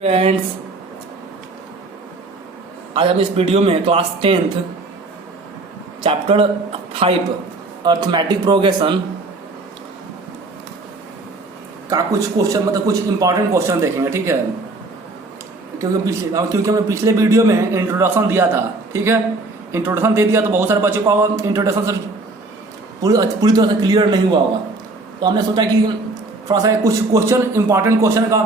Friends, आज हम इस वीडियो में class 10th chapter 5 arithmetic progression का कुछ क्वेश्चन मतलब कुछ इंपॉर्टेंट क्वेश्चन देखेंगे। ठीक है, क्योंकि हमने पिछले वीडियो में इंट्रोडक्शन दिया था। ठीक है, इंट्रोडक्शन दे दिया तो बहुत सारे बच्चों को इंट्रोडक्शन से पूरी तरह से क्लियर नहीं हुआ होगा, तो हमने सोचा कि थोड़ा सा कुछ क्वेश्चन इंपॉर्टेंट क्वेश्चन का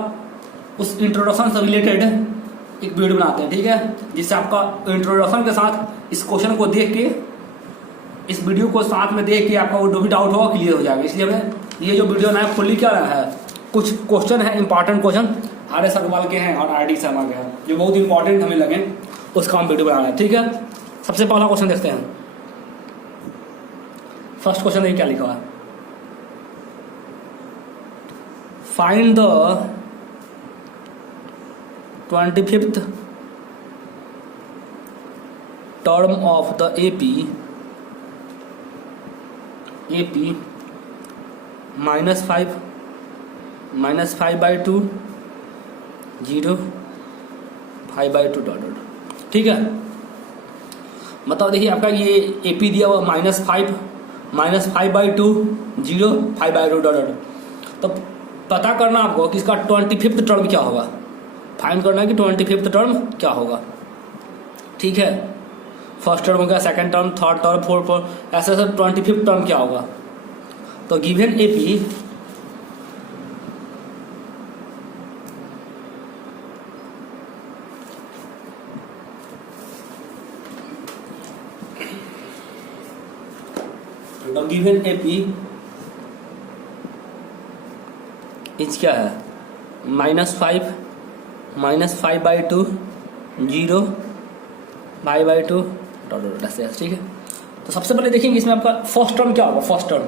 उस इंट्रोडक्शन से रिलेटेड एक वीडियो बनाते हैं। ठीक है, जिससे आपका इंट्रोडक्शन के साथ इस क्वेश्चन को देख के, इस वीडियो को साथ में देख के आपका वो जो भी डाउट होगा क्लियर हो जाएगा। इसलिए हमें ये जो वीडियो ना फुल्ली क्या रहा है, कुछ क्वेश्चन है इंपॉर्टेंट क्वेश्चन आर.एस. अग्रवाल के हैं और आर.डी. शर्मा के हैं जो बहुत इंपॉर्टेंट हमें लगे, उसका हम वीडियो बना रहे हैं। ठीक है, सबसे पहला क्वेश्चन देखते हैं। फर्स्ट क्वेश्चन देखिए क्या लिखा है। Find the 25th term of the AP minus 5 by 2 0 5 by 2 dot. ठीक है, मतलब देखिए आपका ये AP दिया हुआ -5 by 2 0 5 by 2 डॉट। तो पता करना आपको कि इसका 25th टर्म क्या होगा, फाइंड करना है कि 25th टर्म क्या होगा। ठीक है, फर्स्ट टर्म हो गया, second term, third term, fourth term, ऐसे ऐसे 25th टर्म क्या होगा। तो गिवन एपी इज क्या है, -5 by 2 0 5 by 2 डॉट। ठीक है, तो सबसे पहले देखेंगे इसमें आपका फर्स्ट टर्म क्या होगा। फर्स्ट टर्म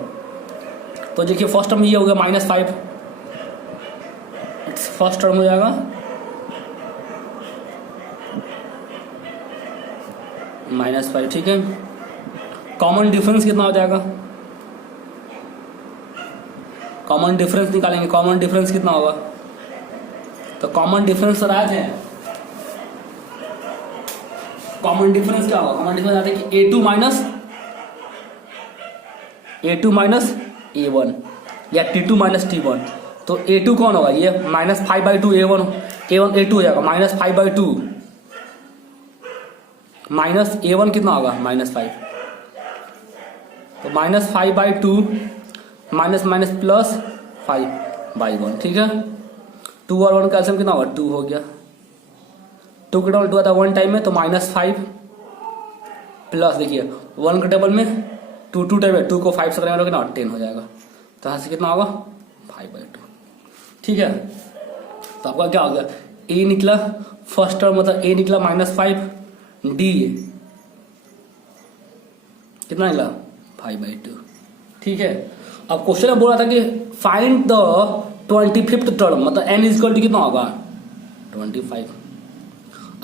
तो देखिए फर्स्ट टर्म ये होगा -5, फर्स्ट टर्म हो जाएगा -5। ठीक है, कॉमन डिफरेंस कितना हो जाएगा, कॉमन डिफरेंस निकालेंगे। कॉमन डिफरेंस कितना होगा, तो कॉमन डिफरेंस आया है, कॉमन डिफरेंस क्या होगा, कॉमन डिफरेंस आता है कि A2 माइनस A1 या T2 माइनस T1। तो A2 कौन होगा, ये -5 by 2 A1 A2 हो जाएगा -5 by 2 माइनस A1 कितना होगा -5। तो -5 by 2 माइनस प्लस 5 by 1। ठीक है, 2 और 1 का एलसीएम कितना होगा, 2 हो गया। 2 के टेबल 2 आता है 1 टाइम में, तो -5 प्लस देखिए 1 के टेबल में 2 टेबल 2 को 5 से करेंगे ना 10 हो जाएगा। तो यहाँ से कितना होगा 5 by 2। ठीक है, तो आपका क्या हो गया, ए निकला फर्स्ट टर्म, मतलब ए निकला -5, डी कितना निकला 5 by 2। ठीक है, अब क्वेश्चन में बोला था कि फाइंड द 25th टर्म, मतलब n इक्वल टू कितना होगा 25।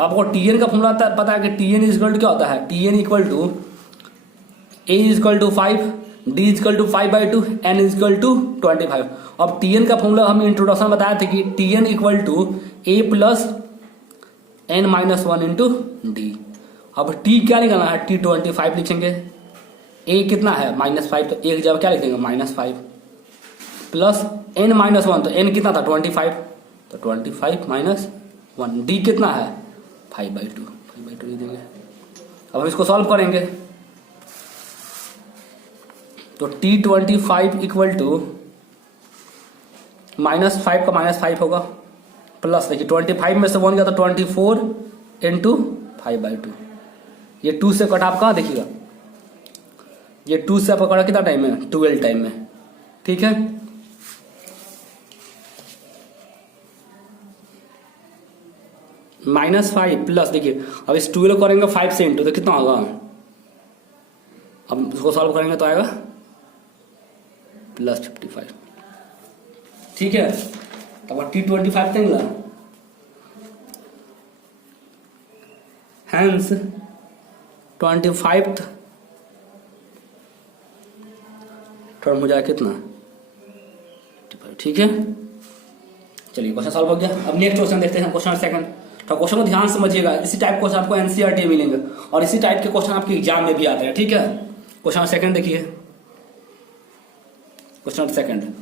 आपको tn का फॉर्मूला पता है कि tn इक्वल टू क्या होता है, tn equal to a equal to 5, d equal to 5 by 2, n equal to 25। अब tn का फॉर्मूला हम इंट्रोडक्शन में बताए थे कि tn equal to a plus n-1 into D. अब t क्या निकालना है, t 25 लिखेंगे, a कितना है -5, तो एक जगह क्या लिख देंगे -5 प्लस n-1, तो n कितना था 25, तो 25 - 1, d कितना है 5 by 2 लिख देंगे। अब हम इसको सॉल्व करेंगे, तो t25 इक्वल टू -5 का -5 होगा, प्लस देखिए 25 में से 1 गया तो 24 इंटू 5 by 2। ये 2 से कट आप कहाँ देखिएगा, ये 2 से आपका कटा कितना टाइम में, 12 टाइम में। ठीक है, -5 प्लस देखिए अब इस 12 करेंगे 5 से इंटू, तो कितना होगा, अब इसको सॉल्व करेंगे तो आएगा +55। ठीक है, तो t25 निकला, हैंस 25th टर्म हो जाएगा कितना 55। ठीक है, चलिए क्वेश्चन सॉल्व हो गया। अब नेक्स्ट क्वेश्चन देखते हैं, क्वेश्चन सेकंड। तो क्वेश्चन को ध्यान से समझिएगा, इसी टाइप क्वेश्चन आपको एनसीईआरटी में मिलेंगे और इसी टाइप के क्वेश्चन आपके एग्जाम में भी आते हैं, ठीक है। क्वेश्चन सेकंड देखिए, क्वेश्चन सेकंड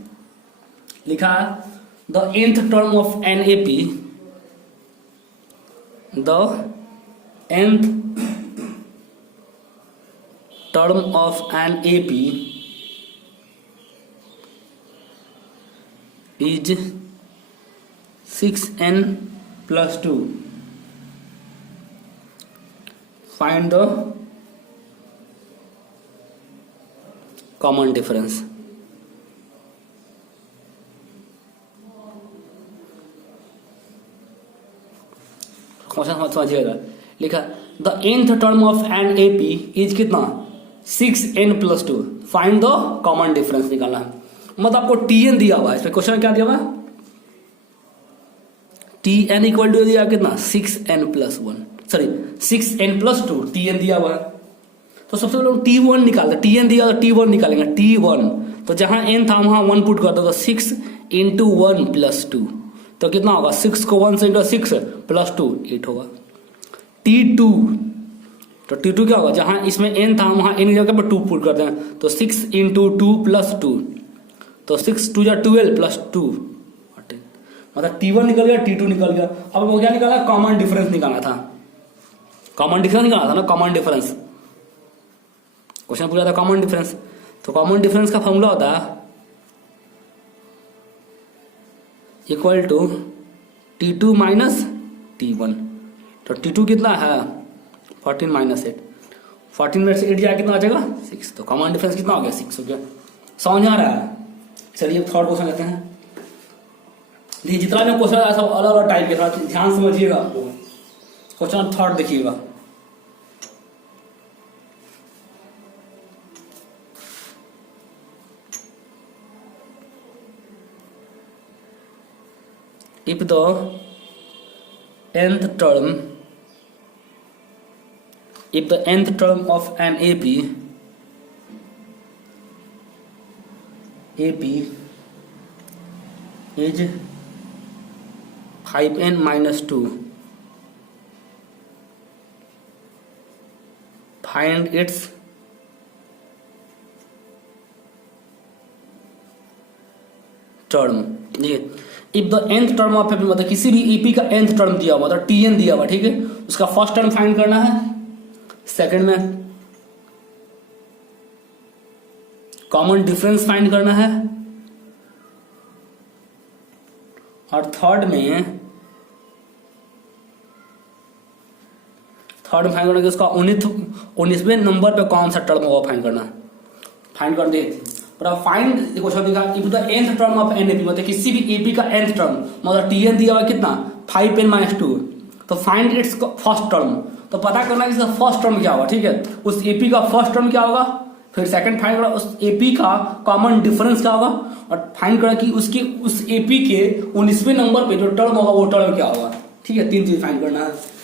लिखा the nth term of an AP, the nth term of an AP is 6n plus 2. Find the common difference. Question समझिएगा, लिखा the nth term of an AP is कितना 6n plus 2. Find the common difference निकालना है। मतलब आपको TN दिया हुआ है, इसमें क्वेश्चन क्या दिया हुआ है, टीएन इक्वल टू दिया कितना 6n plus 1, sorry 6n plus 2 TN दिया हुआ है। तो सबसे पहले T1 निकालते, टीएन दिया तो T1 निकालेंगे, T1 तो जहां n था वहां 1 पुट कर दो, तो 6 into 1 plus 2 तो कितना होगा, 6 को 1 से इंटू 6 प्लस 2 8 होगा। T2 तो T2 क्या होगा, जहां इसमें n था वहां n की जगह पर 2 पुट कर दें, तो 6 into 2 plus 2 तो 6 2 या 12 प्लस 2 मतलब T1 निकल गया, T2 निकल गया। अब वो क्या निकाला, कॉमन डिफरेंस निकालना था, कॉमन डिफरेंस निकालना था ना, कॉमन डिफरेंस क्वेश्चन पूछा था कॉमन डिफरेंस। तो कॉमन डिफरेंस का फॉर्मूला होता है equal to T2 minus T1। तो T2 कितना है 14 माइनस 8, 14 में से 8 जाए कितना आ जाएगा 6, तो कॉमन डिफरेंस कितना हो गया 6 हो गया। समझ आ रहा है। चलिए थर्ड क्वेश्चन लेते हैं। देखिए जितना भी क्वेश्चन है सब अलग अलग टाइप के, थोड़ा ध्यान समझिएगा। आप लोग क्वेश्चन थर्ड देखिएगा, if the nth term of an AP is 5n minus 2, find its term. देखिए if the nth term of AP मतलब किसी भी एपी का nth टर्म दिया हुआ, मतलब टीएन दिया हुआ, ठीक है, उसका फर्स्ट टर्म फाइंड करना है, सेकंड में कॉमन डिफरेंस फाइंड करना है, और थर्ड में फाइंड करना कि उसका 19वें नंबर पे कौन सा टर्म होगा फाइंड करना है। फाइंड कर दे फाइंड क्वेश्चन दिखा if the nth term of an AP मतलब किसी भी एपी का nth टर्म मतलब टीएन दिया हुआ कितना 5n माइनस 2, तो फाइंड इट्स फर्स्ट टर्म। तो पता करना है इसका फर्स्ट टर्म क्या होगा, ठीक है, उस एपी का फर्स्ट टर्म क्या होगा, फिर सेकंड फाइंड करना उस एपी का कॉमन डिफरेंस क्या होगा, और फाइंड करना कि उसके उस एपी के 19वें नंबर पे जो टर्म होगा वो टर्म क्या होगा। ठीक है, 3 चीज फाइंड करना है।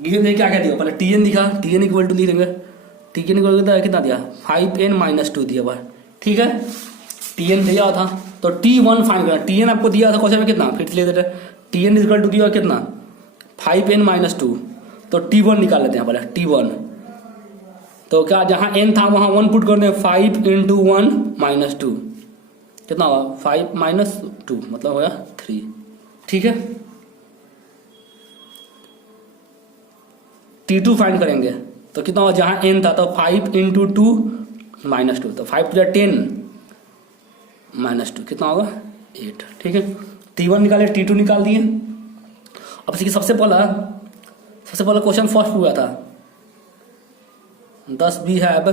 गिवन क्या क्या दिया, पहले टीएन दिखा, टीएन इक्वल टू लिखेंगे, टीएन इक्वल टू कितना दिया 5n माइनस 2 दिया हुआ, ठीक है, टीएन दिया था तो T1 फाइंड करना। टीएन आपको दिया था क्वेश्चन में कितना, फिर से ले देते टीएन इक्वल टू दिया कितना 5n माइनस 2, तो T1 निकाल लेते हैं पहले T1। तो क्या जहां n था वहां 1 पुट कर दें, 5 इंटू 1 माइनस 2 कितना हुआ 5 माइनस 2 मतलब होगा 3, ठीक है। T2 फाइंड करेंगे तो कितना होगा, जहां n था तो 5 इंटू 2 माइनस 2, तो 5 टू 10 माइनस 2 कितना होगा 8, ठीक है। T1 निकाले, T2 निकाल दिए। अब इसकी सबसे पहला क्वेश्चन फर्स्ट हुआ था 10 वी हैव,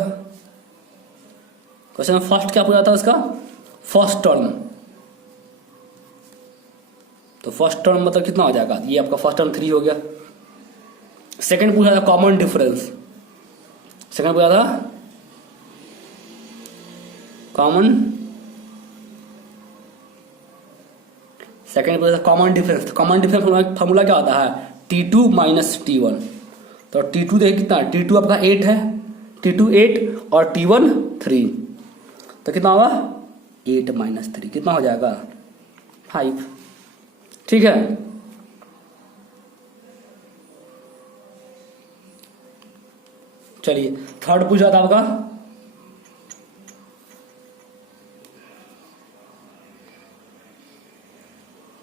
क्वेश्चन फर्स्ट क्या पूछा था उसका फर्स्ट टर्म, तो फर्स्ट टर्म मतलब कितना हो जाएगा, ये आपका फर्स्ट टर्म 3 हो गया। सेकंड पूछा था कॉमन डिफरेंस, सेकंड पूछा था common difference. Common difference formula क्या होता है T2 माइनस T1। तो T2 देखिए कितना, T2 आपका 8 है, T2 8 और T1 3, तो कितना होगा 8 माइनस 3 कितना हो जाएगा 5। ठीक है, चलिए थर्ड पूछा था आपका,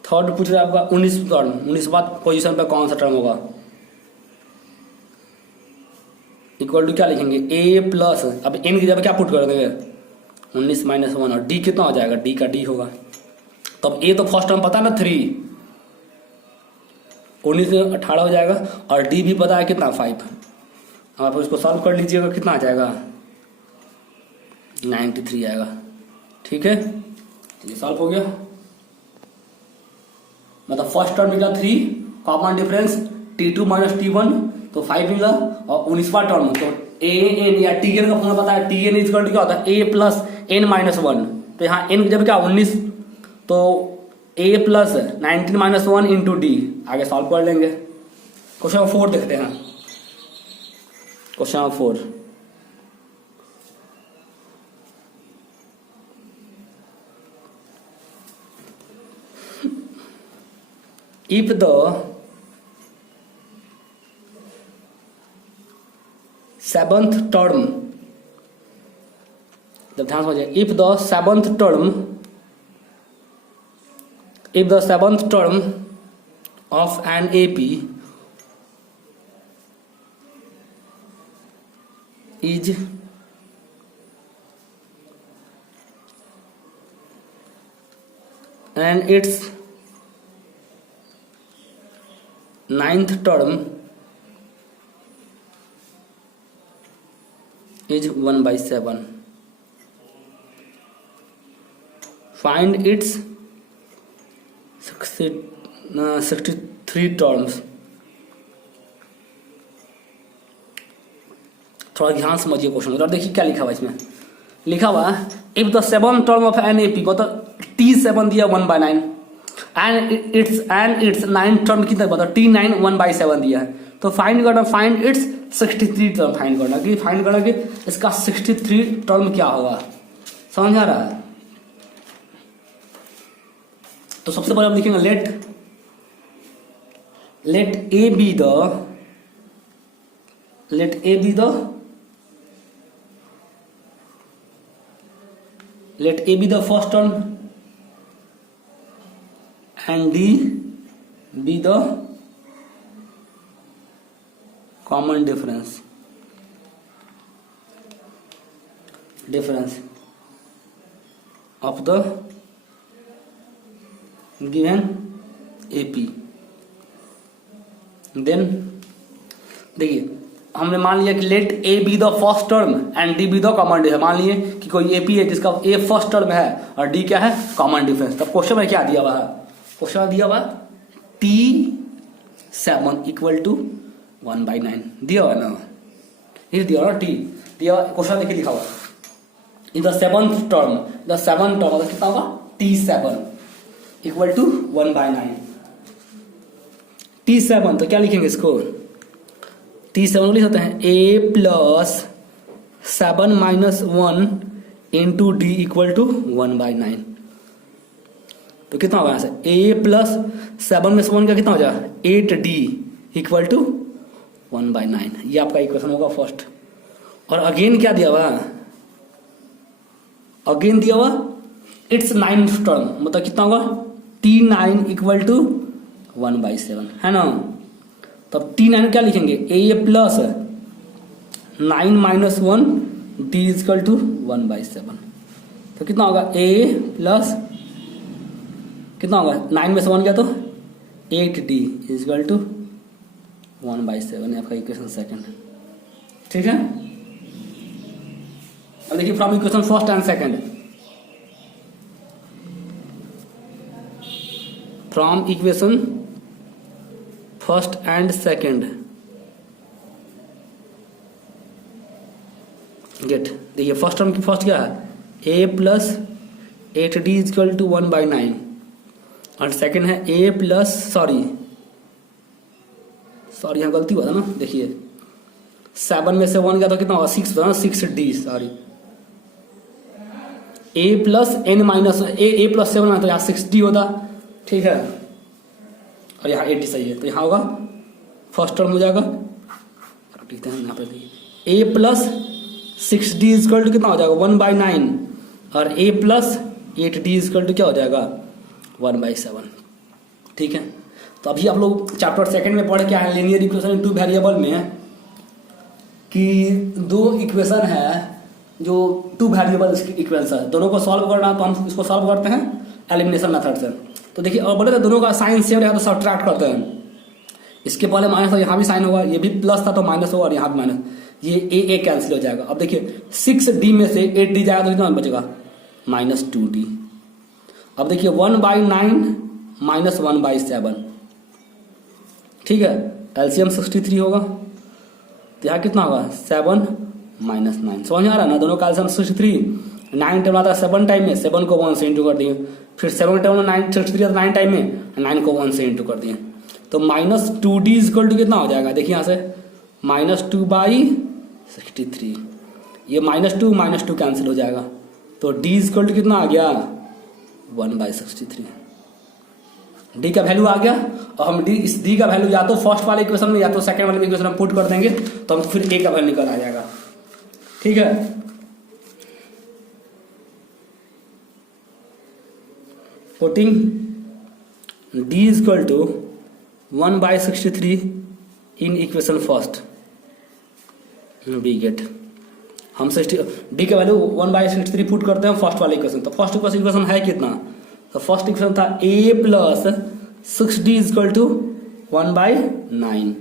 थर्ड पूछ रहा है आपका 19 टर्म, 19 के बाद पोजीशन पे कौन सा टर्म होगा, इक्वल टू क्या लिखेंगे a प्लस, अब n की जगह क्या पुट कर देंगे 19 माइनस 1, और d कितना हो जाएगा, d का d होगा। तो अब a तो फर्स्ट टर्म पता है ना 3, 19 से 18 हो जाएगा, और d भी पता है कितना 5। आप इसको सॉल्व कर लीजिएगा, कितना आ जाएगा 93 आएगा। ठीक है, ये सॉल्व हो गया, मतलब फर्स्ट टर्म निकला 3, common difference T2 minus T1 तो 5 निकला, और 19वां टर्म तो a n या Tn का फॉर्मूला पता है, Tn इज क्या होता है a प्लस n माइनस 1, तो यहाँ n जब क्या 19 तो a plus 19 minus 1 into D, आगे सॉल्व कर लेंगे। क्वेश्चन 4 देखते हैं, question 4, if the seventh term, जब ध्यान समझिए, if the seventh term of an AP is and its ninth term is 1/7, find its 63 terms। थोड़ा ध्यान समझिए क्वेश्चन, और देखिए क्या लिखा हुआ इसमें, लिखा हुआ if the seven term of an AP को, तो T7 दिया 1/9 एंड इट्स 9 टर्म कितना बताओ T9 1/7 दिया है, तो फाइंड करना, फाइंड इट्स 63 टर्म फाइंड करना, कि फाइंड करना कि इसका 63 टर्म क्या होगा, समझ आ रहा है। तो सबसे पहले हम लिखेंगे let A be the first term and D be the common difference of the given AP। Then देखिए हमने मान लिया कि let A be the first term and D be the common difference, मान लिए कि कोई एपी है जिसका ए फर्स्ट टर्म है और डी क्या है कॉमन डिफरेंस। तब क्वेश्चन में क्या दिया हुआ है, क्वेश्चन दिया हुआ T7 इक्वल टू 1/9 दिया हुआ ना, ये दिया ना T दिया, क्वेश्चन देखिए लिखा हुआ इन द सेवंथ टर्म, कितना होगा T7 इक्वल टू 1/9। T7 तो क्या लिखेंगे इसको, T7 लिख सकते हैं a plus 7 minus 1 into D equal to 1/9। तो कितना होगा यहाँ से a प्लस 7 में से 1 का कितना हो जाएगा 8d इक्वल टू 1/9, ये आपका इक्वेशन होगा फर्स्ट। और अगेन क्या दिया हुआ, अगेन दिया हुआ इट्स 9th टर्म, मतलब कितना होगा T9 इक्वल टू 1/7 है ना। तब T9 क्या लिखेंगे a plus 9 minus 1 d equal to 1/7। तो कितना होगा a प्लस कितना होगा 9 में से 1 क्या तो 8d इक्वल टू 1/7 है आपका इक्वेशन सेकंड। ठीक है, अब देखिए from equation first and second, from equation first and second get, देखिए फर्स्ट टर्म की फर्स्ट क्या है a plus 8d equal to 1/9 और सेकंड है a प्लस सॉरी यहाँ गलती हुआ था ना, देखिए 7 में से 1 गया तो कितना होगा 6 था ना, 6D sorry, a plus N minus A plus 7 में तो यहाँ 6D होता, ठीक है, और यहाँ 8D सही है, तो यहाँ होगा फर्स्ट टर्म हो जाएगा, लिखते हैं यहाँ पे देखिए a plus 6D is equal to कितना हो जाएगा 1/9 और a plus 8D is equal to क्या हो जाएगा 1/7, ठीक है। तो अभी आप लोग चैप्टर सेकंड में पढ़े क्या है, linear equation in two variable में, कि दो इक्वेशन है जो टू वेरिएबल इक्वेशन है, दोनों को सॉल्व करना, तो हम इसको सॉल्व करते हैं एलिमिनेशन मेथड से। तो देखिए और बोले तो दोनों का साइन सेम है तो सब्ट्रैक्ट करते हैं, इसके पहले माइनस था, यहाँ भी साइन होगा, ये भी प्लस था तो माइनस होगा और यहाँ भी माइनस, ये ए कैंसिल हो जाएगा। अब देखिए 6D में से 8D जाएगा तो कितना बचेगा -2D। अब देखिए 1/9 माइनस 1/7, ठीक है, एलसीएम 63 होगा, तो यहाँ कितना होगा 7 माइनस 9, समझ आ रहा है ना, दोनों का एलसीएम 63, 9 टाइम आता है 7 टाइम में, 7 को 1 से इंटू कर दिए, फिर 7 टाइम 9 63 9 टाइम में, 9 को 1 से इंटू कर दिए, तो -2D इजकल टू कितना हो जाएगा, देखिए यहाँ से -2/63, ये -2 कैंसिल हो जाएगा, तो D इजकल टू कितना आ गया 1/63, D का वैल्यू आ गया। और हम इस D का वैल्यू या तो फर्स्ट वाले इक्वेशन में या तो सेकंड वाले इक्वेशन में पुट कर देंगे तो हम फिर A का वैल्यू निकल आ जाएगा, ठीक है। Putting D is equal to 1/63 in equation first, we get, हम D का वैल्यू 1/63 पुट करते हैं फर्स्ट वाले इक्वेशन, तो फर्स्ट इक्वेशन है कितना, तो फर्स्ट इक्वेशन था a plus 6D is equal to 1/9,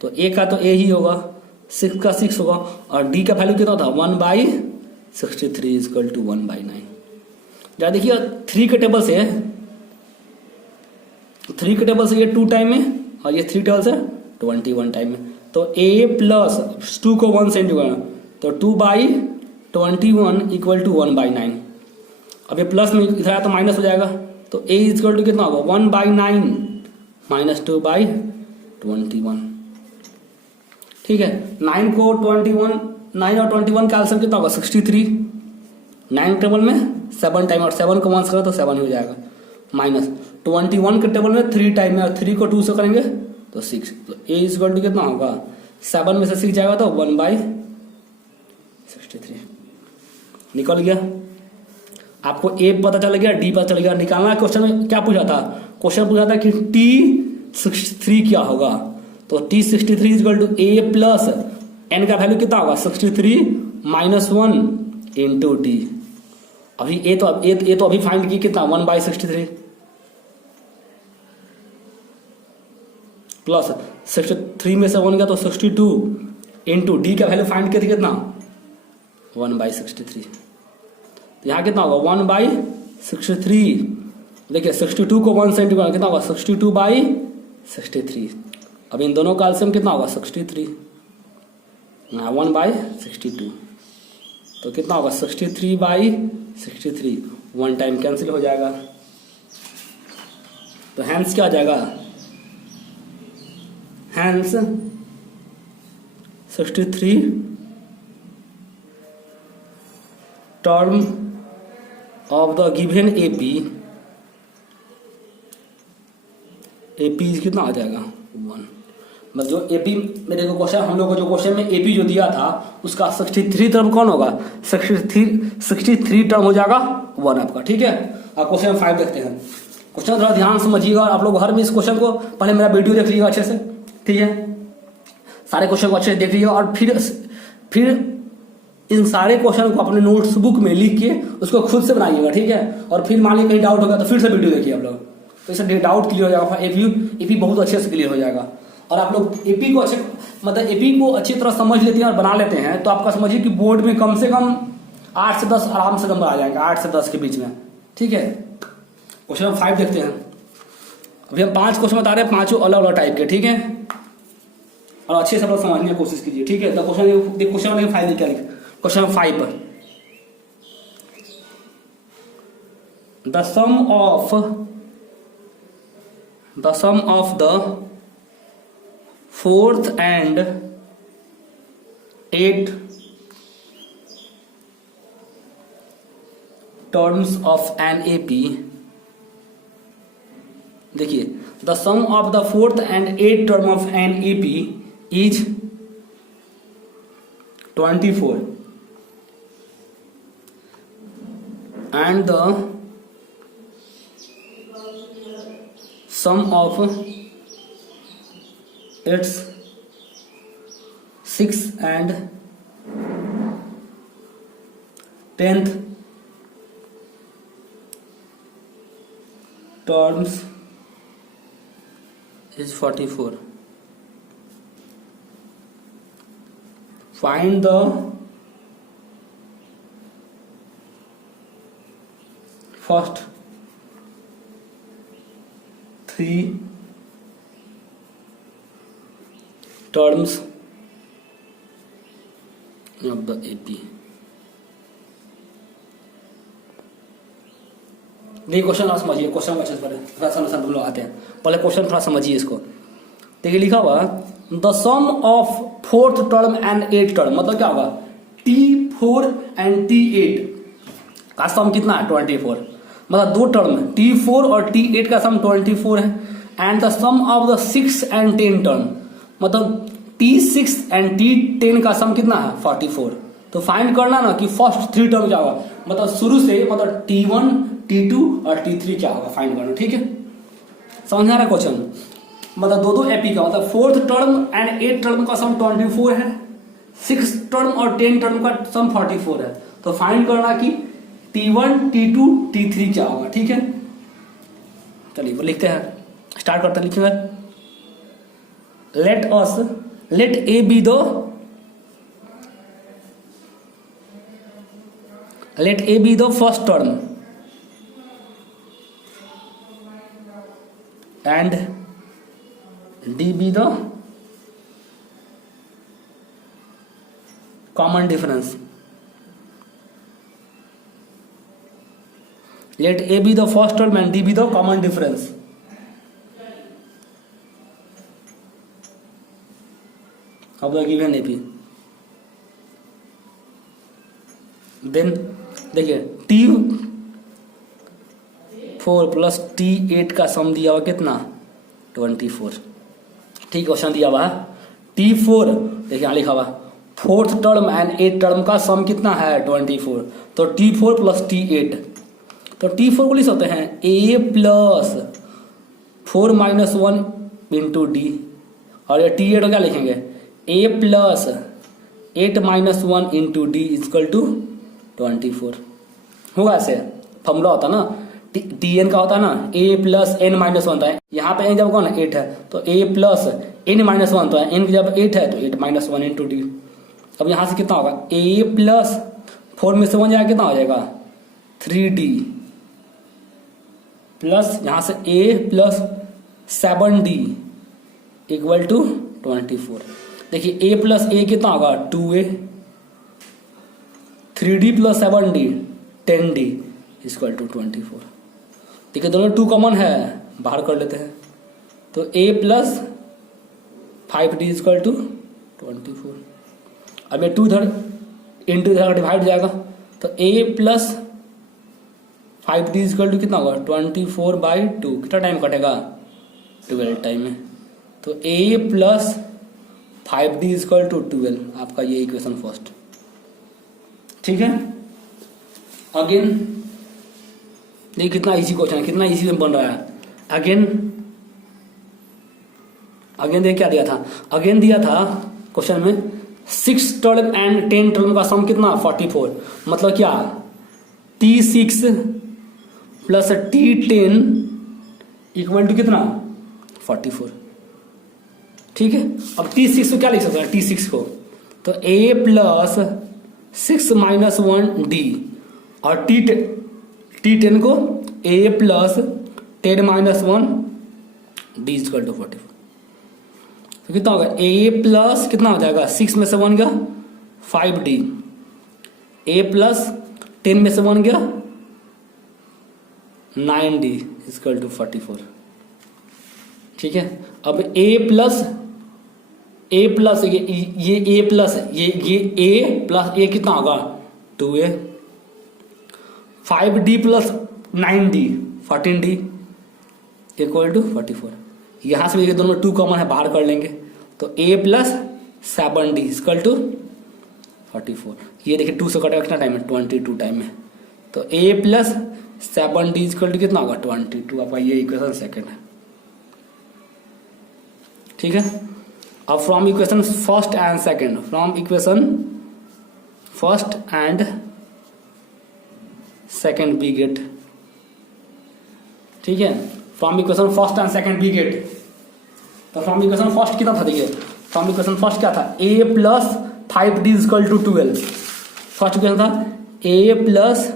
तो a का तो a ही होगा, 6 का 6 होगा, और D का वैल्यू कितना था 1/63 इजकल टू 1/9। जरा देखिए 3 के टेबल से, 3 के टेबल से ये 2 टाइम में और ये 3 टेबल से 21 टाइम में, तो a प्लस 2 को 1 से इंटू करना, तो 2/21 इक्वल टू 1/9। अब ये प्लस में इधर आया तो माइनस हो जाएगा, तो a इक्वल टू कितना होगा 1/9 माइनस 2/21, ठीक है। 9 को 21, 9 और 21 का आंसर कितना होगा 63, 9 टेबल में 7 टाइम और 7 को 1 से करें तो 7 ही हो जाएगा, माइनस 21 के टेबल में 3 टाइम में और 3 को 2 से करेंगे तो 6, तो a इक्वल टू कितना होगा 7 में से 6 जाएगा तो 1/63 निकल गया। आपको A पता चल गया, D पता चल गया, निकालना क्वेश्चन में क्या पूछा था, क्वेश्चन पूछा था कि T63 क्या होगा, तो T63 equal to A plus N का वैल्यू कितना होगा 63 माइनस 1 इंटू D। अभी A तो अभी फाइंड की कितना 1/63 प्लस 63 में से 1 गया तो 62 इंटू D का वैल्यू फाइंड किया था कितना 1/63, यहाँ कितना होगा 1/63, देखिए 62 को 1 से इंटू करना कितना होगा 62/63। अब इन दोनों का एलसीएम कितना होगा 63, 1/62, तो कितना होगा 63/63, 1 टाइम कैंसिल हो जाएगा, तो हैंस क्या हो जाएगा, hence 63 term of the given AP कितना आ जाएगा 1, मतलब जो AP में देखो क्वेश्चन, हम लोग को जो क्वेश्चन में AP जो दिया था उसका 63 टर्म कौन होगा 63 टर्म हो जाएगा 1 आपका, ठीक है। अब क्वेश्चन 5 देखते हैं, क्वेश्चन थोड़ा ध्यान समझिएगा, और आप लोग घर में इस क्वेश्चन को पहले मेरा वीडियो देख लीजिएगा अच्छे से, ठीक है, सारे क्वेश्चन को अच्छे से देख लीजिएगा, और फिर इन सारे क्वेश्चन को अपने नोट्स बुक में लिख के उसको खुद से बनाइएगा, ठीक है। और फिर मान लीजिए कहीं डाउट होगा तो फिर से वीडियो देखिए आप लोग, तो इससे डाउट क्लियर हो जाएगा, एपी बहुत अच्छे से क्लियर हो जाएगा। और आप लोग एपी को अच्छी तरह समझ लेते हैं और बना लेते हैं तो आपका समझिए कि बोर्ड में कम से कम 8 से 10 आराम से नंबर आ जाएंगे, 8 से 10 के बीच में, ठीक है। क्वेश्चन 5 देखते हैं, अभी हम 5 क्वेश्चन बता रहे हैं, 5 अलग अलग टाइप के, ठीक है, और अच्छे से आप लोग समझने की कोशिश कीजिए, ठीक है। तो क्वेश्चन 5 क्या लिखा, क्वेश्चन 5 पर the sum of the 4th and 8th terms of an AP, देखिए the sum of the 4th and 8th term of an AP is 24 and the sum of its 6th and 10th terms is 44. Find the first 3 terms of the AP. देखिए question आप समझिए, question अच्छे से पढ़े, थोड़ा सा हम लोग आते हैं, पहले क्वेश्चन थोड़ा समझिए इसको। देखिए लिखा हुआ the sum of 4th term and 8th term, मतलब क्या होगा T4 एंड T8 का सम कितना है 24, मतलब दो टर्म T4 और T8 का सम 24 है। And the sum of the 6 and 10 term, मतलब T6 एंड T10 का सम कितना है 44। तो फाइंड करना ना कि फर्स्ट 3 टर्म क्या होगा, मतलब शुरू से मतलब T1 T2 और T3 क्या होगा फाइंड करना, ठीक है। समझ आ रहा है क्वेश्चन, मतलब दो एपी का मतलब 4th term and 8th term का सम 24 है, 6th टर्म और 10 टर्म का सम 44 है। तो फाइंड करना कि T1 T2 T3 क्या होगा, ठीक है। चलिए वो लिखते हैं, स्टार्ट करते हैं लिखेंगे। Let A be the first term and D be the common difference. Let A be the first term and D be the common difference. Of the given AP. Then देखिए T4 प्लस T8 का सम दिया हुआ कितना 24, ठीक question दिया हुआ है। T4 देखिए यहाँ लिखा हुआ 4th term and 8th term का सम कितना है 24, तो T4 प्लस T8, तो T4 को लिख सकते हैं A plus 4 minus 1 into D, और ये T8 को क्या लिखेंगे A plus 8 minus 1 into D is equal to 24। होगा ऐसे फॉर्मूला होता ना, Tn का होता है ना A प्लस n माइनस 1 होता है, यहाँ पे n जब कौन 8 है तो A प्लस n माइनस 1 तो है, n जब 8 है तो 8 माइनस 1 इंटू डी। अब यहाँ से कितना होगा A प्लस 4 में से 1 जाएगा कितना हो जाएगा 3D प्लस यहाँ से A plus 7D equal to 24। देखिए A प्लस A कितना होगा 2A, 3D plus 7D 10D equal to 24। देखिए दोनों 2 कॉमन है, बाहर कर लेते हैं, तो A plus 5D equal to 24। अब ये 2 इधर इंटू इधर डिवाइड हो जाएगा, तो A plus 5D equal to कितना होगा 24/2, कितना टाइम कटेगा 12 टाइम में, तो A plus 5D equal to 12, आपका ये इक्वेशन फर्स्ट, ठीक है। अगेन देखिए कितना इजी क्वेश्चन है, कितना इजी बन रहा है। अगेन देखिए क्या दिया था, अगेन दिया था क्वेश्चन में 6 टर्म एंड 10 टर्म का सम कितना 44, मतलब क्या T6 plus T10 equal to कितना 44, ठीक है। अब T6 को क्या लिख सकते हैं T6 को, तो A प्लस 6 माइनस 1D, और T10 को A plus 10 minus 1D equal to 44। तो कितना होगा A प्लस कितना हो जाएगा 6 में से 1 गया 5D, A प्लस 10 में से 1 गया 9D इक्वल टू 44, ठीक है। अब A प्लस ए प्लस ये ए प्लस ये ए प्लस ए कितना होगा 2a, 5d plus 9d 14d equal to 44। यहां से भी ये दोनों 2 कॉमन है, बाहर कर लेंगे तो a plus 7d equal to 44। ये देखिए 2 से कटेगा कितना टाइम है 22 टाइम है, तो a plus 7d equal to कितना होगा 22। आपका ये इक्वेशन सेकंड है, ठीक है। अब from equation first and second, from equation first and second we get, ठीक है। From equation first and second we get, तो फ्रॉम इक्वेशन फर्स्ट कितना था, देखिए फ्रॉम इक्वेशन फर्स्ट क्या था a plus 5d equal to 12। First equation था a plus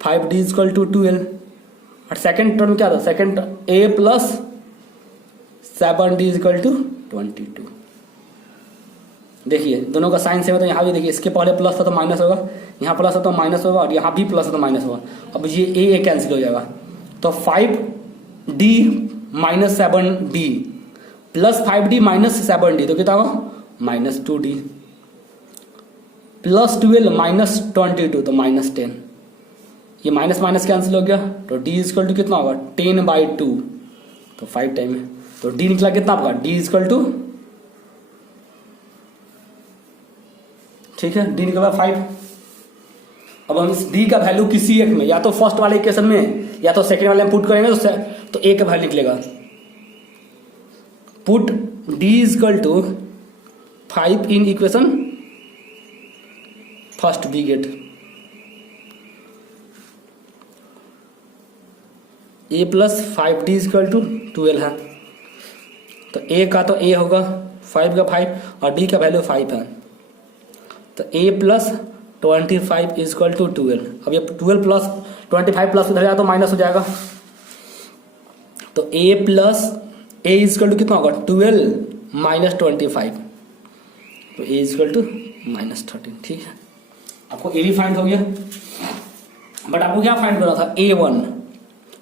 5d equal to 12, और सेकंड टर्म क्या था, second a plus 7d equal to 22। देखिए दोनों का साइन सेम है, तो यहाँ भी देखिए इसके पहले प्लस था तो माइनस होगा, यहाँ प्लस है तो माइनस होगा, और यहाँ भी प्लस है तो माइनस होगा। अब ये ए कैंसिल हो जाएगा, तो 5d minus 7d plus 5d minus 7d तो कितना होगा माइनस 2d, प्लस 12 माइनस 22 तो माइनस 10। ये माइनस माइनस कैंसिल हो गया, तो d इक्वल टू कितना होगा 10/2 तो 5 टाइम है, तो d निकला कितना आपका d इक्वल टू, ठीक है, d निकला 5। अब हम इस d का वैल्यू किसी एक में, या तो फर्स्ट वाले इक्वेशन में या तो सेकंड वाले में पुट करेंगे तो a का वैल्यू निकलेगा। Put d equal to 5 in equation first we get, a plus 5d equal to 12 है, तो a का तो a होगा 5 का 5 और d का वैल्यू 5 है, तो a प्लस 25 इक्वल टू 12। अब ये 12 प्लस 25 प्लस इधर जाएगा तो माइनस हो जाएगा, तो a plus a equal to कितना होगा 12 माइनस 25, तो a इक्वल टू माइनस 13, ठीक है। आपको a भी फाइंड हो गया, बट आपको क्या फाइंड करना था a1,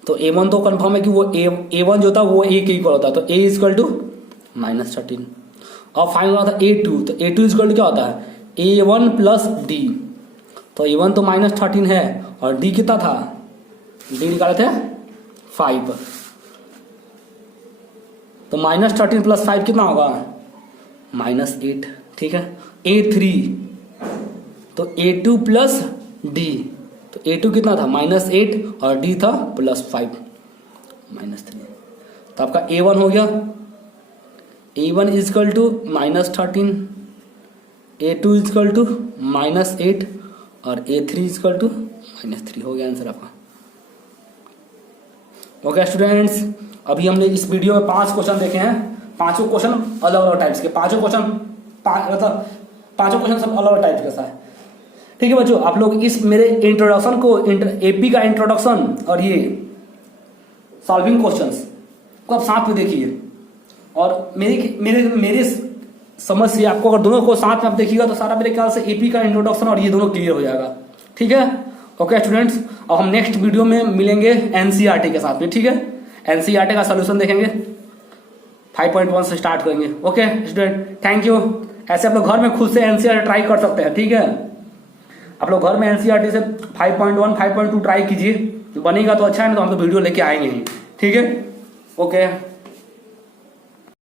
तो a1 तो कंफर्म है कि वो a1 जो था वो a के इक्वल होता है, तो a इक्वल टू माइनस 13। अब फाइंड करना था a2, तो a2 इक्वल टू क्या होता है a1 प्लस d, तो a1 तो माइनस 13 है और d कितना था, d निकाले थे 5, तो माइनस 13 प्लस 5 कितना होगा माइनस 8, ठीक है। a3 तो a2 प्लस d, तो a2 कितना था माइनस 8 और d था प्लस 5 माइनस 3, तो आपका a1 हो गया, a1 is equal to minus 13, a2 is equal to minus 8 और a3 इजकल टू माइनस 3 हो गया आंसर आपका। ओके स्टूडेंट्स, अभी हमने इस वीडियो में 5 क्वेश्चन देखे हैं, पांचों क्वेश्चन अलग अलग टाइप्स के, पांचों क्वेश्चन सब अलग अलग टाइप्स के साथ, ठीक है बच्चों। आप लोग इस मेरे इंट्रोडक्शन को एपी का इंट्रोडक्शन और ये सॉल्विंग क्वेश्चंस को आप साथ में देखिए, और मेरे समझ से आपको अगर दोनों को साथ में आप देखिएगा तो सारा मेरे ख्याल से एपी का इंट्रोडक्शन और ये दोनों क्लियर हो जाएगा, ठीक है। ओके स्टूडेंट्स, अब हम नेक्स्ट वीडियो में मिलेंगे एनसीईआरटी के साथ में, ठीक है। एनसीईआरटी का सोल्यूशन देखेंगे, 5.1 से स्टार्ट करेंगे। Okay student, thank you. ऐसे आप लोग घर में खुद से एनसीईआरटी ट्राई कर सकते हैं, ठीक है। आप लोग घर में एनसीईआरटी से 5.1 5.2 ट्राई कीजिए, बनेगा तो अच्छा है, नहीं तो हम तो वीडियो लेके आएंगे ही, ठीक है। ओके।